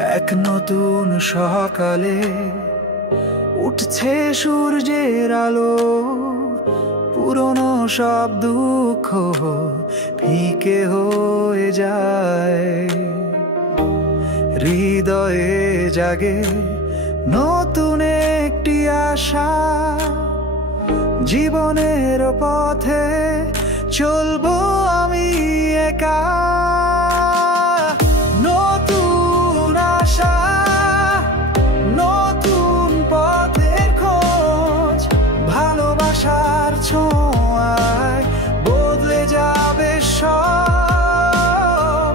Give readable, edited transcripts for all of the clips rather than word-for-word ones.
এক নতুন সকালে উঠছে সূর্যের আলো, পুরনো সব দুঃখ ফিকে হয়ে যায়। হৃদয়ে জাগে নতুন একটি আশা, জীবনের পথে চলবো আমি একা। নতুন আশা, নতুন পথের খোঁজ, ভালোবাসার ছোঁয়ায় বদলে যাবে সব।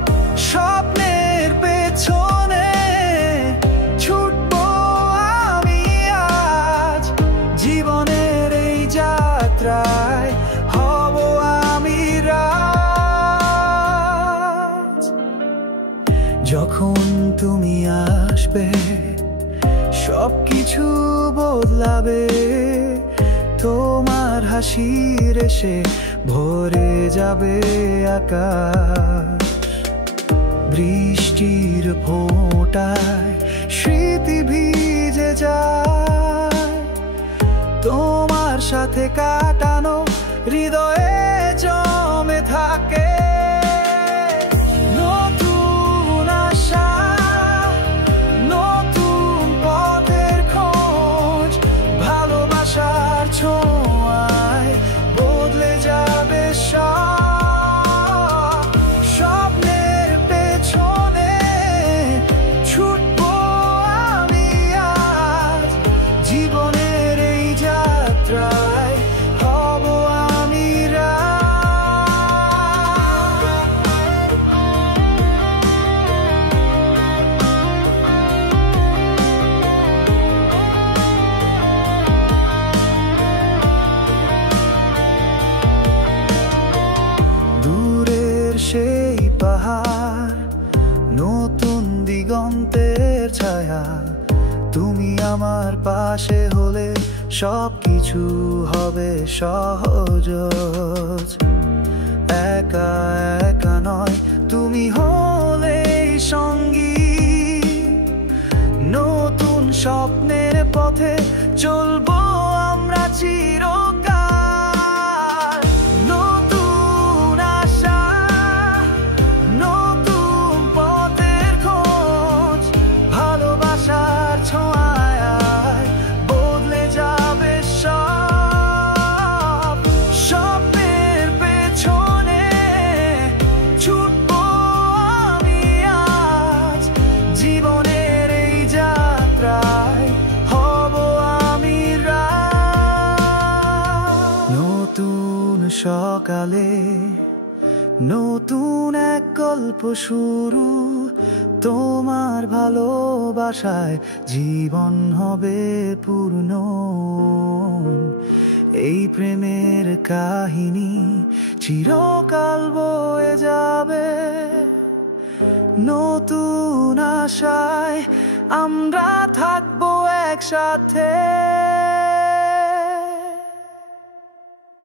স্বপ্নের পেছনে ছুটবো আমি আজ, জীবনের এই যাত্রায় হব আমি রাজ। যখন তুমি আসবে সবকিছু বদলাবে, তোমার হাসির এসে ভরে যাবে আকাশ। বৃষ্টির ফোঁটায় স্মৃতি ভিজে যায়, তোমার সাথে কাটানো হৃদয়ে জমে থাকে। নতুন আশা, নতুন পথের খোঁজ, ভালোবাসার ছোঁয়ায় বদলে যাবে সব। স্বপ্নের পেছনে ছুটবো আমি আজ, জীবনের এই যাত্রায় হব আমি রাজ। দূরের সেই পাহাড়, নতুন দিগন্তের ছায়া, তুমি আমার পাশে হলে সবকিছু হবে সহজ। একা একা নয়, তুমি হলেই সঙ্গী। নতুন স্বপ্নের পথে চলবো আমরা চিরকাল। নতুন আশা, নতুন পথের খোঁজ, ভালোবাসার ছোঁয়ায় বদলে যাবে সব। স্বপ্নের পেছনে ছুটবো আমি আজ, জীবনের এই যাত্রায় হব আমি রাজ। নতুন সকালে নতুন এক গল্প শুরু, তোমার ভালোবাসায় জীবন হবে পূর্ণ। এই প্রেমের কাহিনী চিরকাল বয়ে যাবে। নতুন আশায় আমরা থাকবো একসাথে।